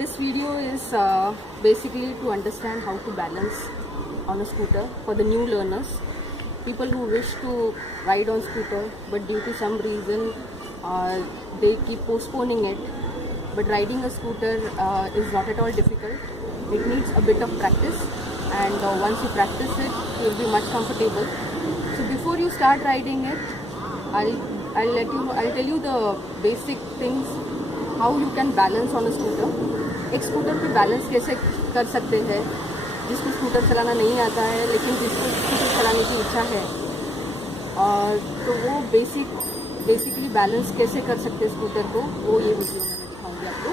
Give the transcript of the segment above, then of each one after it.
This video is basically to understand how to balance on a scooter for the new learners, people who wish to ride on scooter but due to some reason they keep postponing it. But riding a scooter is not at all difficult. It needs a bit of practice, and once you practice it, you will be much comfortable. So before you start riding it, I'll tell you the basic things how you can balance on a scooter. एक scooter पे balance कैसे कर सकते हैं जिसको scooter चलाना नहीं आता है लेकिन जिसको स्कूटर चलाने की इच्छा है, और तो वो बेसिकली बैलेंस कैसे कर सकते हैं स्कूटर को, वो ये वीडियो में दिखाऊंगी आपको।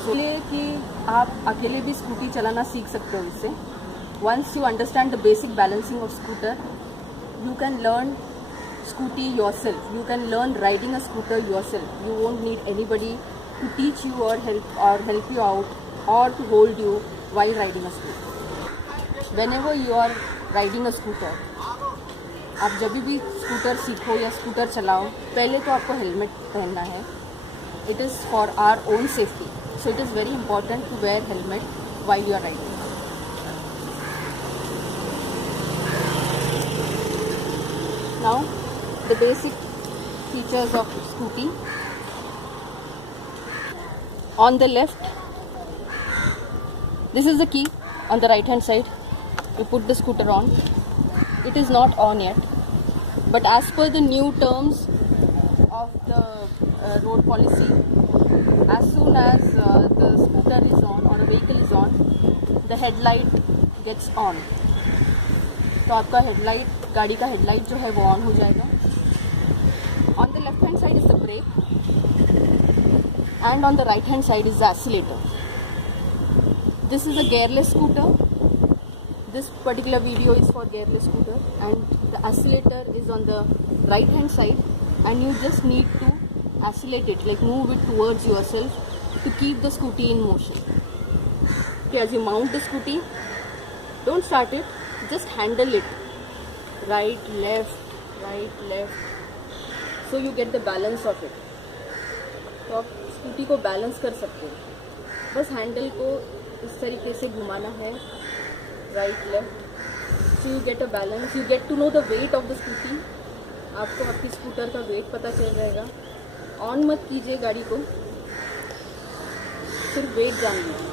इसलिए कि आप अकेले भी स्कूटी चलाना सीख सकते हो इससे। Once you understand the basic balancing of scooter, you can learn scooty yourself. You can learn riding a scooter yourself. You won't need anybody to teach you or help you out or to hold you while riding a scooter. Whenever you are riding a scooter, आप जब भी scooter सीखो या scooter चलाओ, पहले तो आपको helmet पहनना है. It is for our own safety. So it is very important to wear helmet while you are riding. Now the basic features of scooty. On the left, this is the key. On the right hand side, you put the scooter on. It is not on yet, but as per the new terms of the road policy, as soon as the scooter is on or a vehicle is on, the headlight gets on. तो आपका headlight, गाड़ी का headlight जो है वो on हो जाएगा. On the left hand side is the brake, and on the right hand side is the accelerator. This is a gearless scooter. This particular video is for gearless scooter, and the accelerator is on the right hand side, and you just need to accelerate it, like move it towards yourself to keep the scooty in motion. Okay, as you mount the scooty, don't start it, just handle it. Right, left. So you get the balance of it. तो आप scooty को balance कर सकते हो. बस handle को इस तरीके से घुमाना है, right left. So you get a balance. You get to know the weight of the scooty. आपको आपकी स्कूटर का वेट पता चल जाएगा. ऑन मत कीजिए गाड़ी को, सिर्फ वेट जान लीजिए.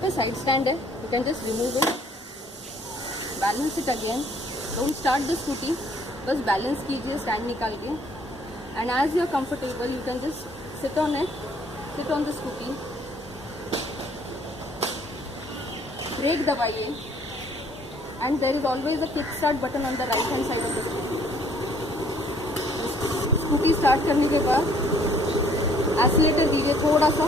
तो साइड स्टैंड है, you can just remove it, balance it again. Don't start the scooty, बस बैलेंस कीजिए स्टैंड निकाल के. And as you are comfortable, you can just sit on it, sit on the scooty. Brake दबाइए, and there is always a kick start button on the right hand side of the scooty. Scooty start करने के बाद accelerator दीजिए थोड़ा सा,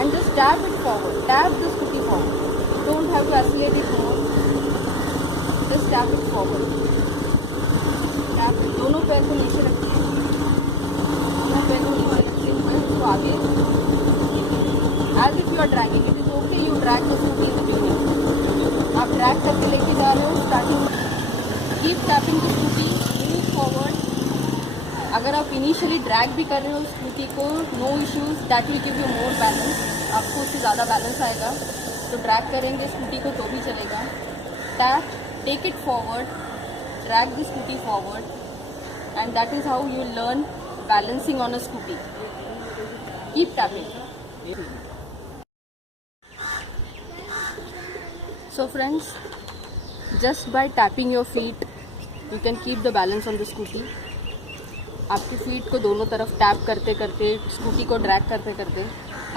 and just tap it forward, tap the scooty forward. Don't have to accelerate it more, just tap it forward. Tap it. दोनों पैर को नीचे रखिए, दोनों पैर को नीचे रखते हुए उसको आगे, as if you are dragging. It is okay, you drag the scooty in the beginning. आप ड्रैग करके लेके जा रहे हो starting. Keep tapping the scooty, move forward. अगर आप इनिशियली ड्रैग भी कर रहे हो स्कूटी को, no issues, that will give you more balance. आपको उससे ज़्यादा बैलेंस आएगा. तो ड्रैग करेंगे स्कूटी को तो भी चलेगा. Tap, take it forward, drag the scooty forward, and that is how you learn balancing on a scooty. Keep tapping. So friends, just by tapping your feet, you can keep the balance on the scooty. आपकी feet को दोनों तरफ tap करते करते, scooty को drag करते करते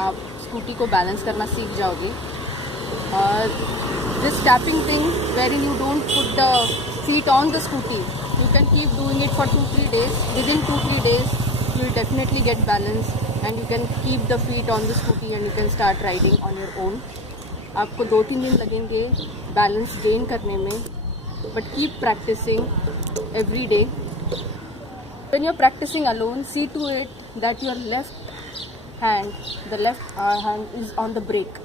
आप स्कूटी को बैलेंस करना सीख जाओगे. और this tapping thing wherein you don't put the feet on the scooty, you can keep doing it for 2-3 days. Within 2-3 days you will definitely get balance, and you can keep the feet on the scooty and you can start riding on your own. आपको 2-3 दिन लगेंगे balance gain करने में, but keep practicing every day. When you're practicing alone, see to it that your left hand is on the brake.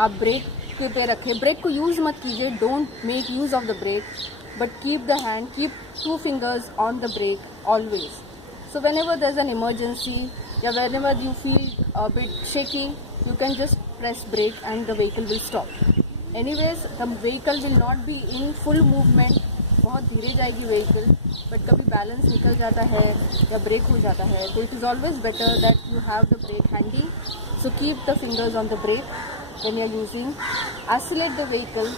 आप brake पे रखें. Brake को use मत कीजिए, don't make use of the brake, but keep the hand, keep 2 fingers on the brake always. So whenever there's an emergency, या whenever you feel a bit shaky, you can just press brake and the vehicle will stop. Anyways, the vehicle will not be in full movement, बहुत धीरे जाएगी vehicle, but कभी balance निकल जाता है या brake हो जाता है, तो it is always better that you have the brake handy. So keep the fingers on the brake when you are using. Accelerate the vehicle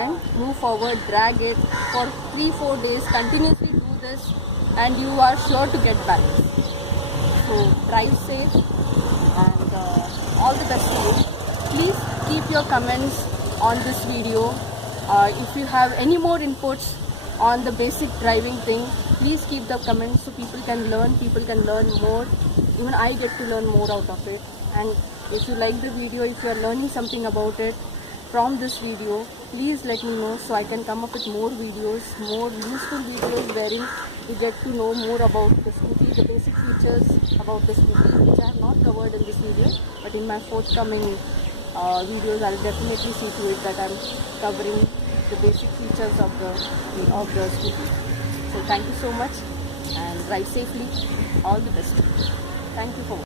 and move forward, drag it for 3-4 days, continuously do this and you are sure to get balance. So drive safe and all the best to you. Please keep your comments on this video. If you have any more inputs on the basic driving thing, please keep the comments so people can learn more. Even I get to learn more out of it. And if you like the video, if you are learning something about it from this video, please let me know so I can come up with more videos, more useful videos wherein you get to know more about the scooty, the basic features about the scooty, which I have not covered in this video, but in my forthcoming videos I'll definitely see to it that I'm covering the basic features of the scooty. So thank you so much and drive safely. All the best. Thank you for watching.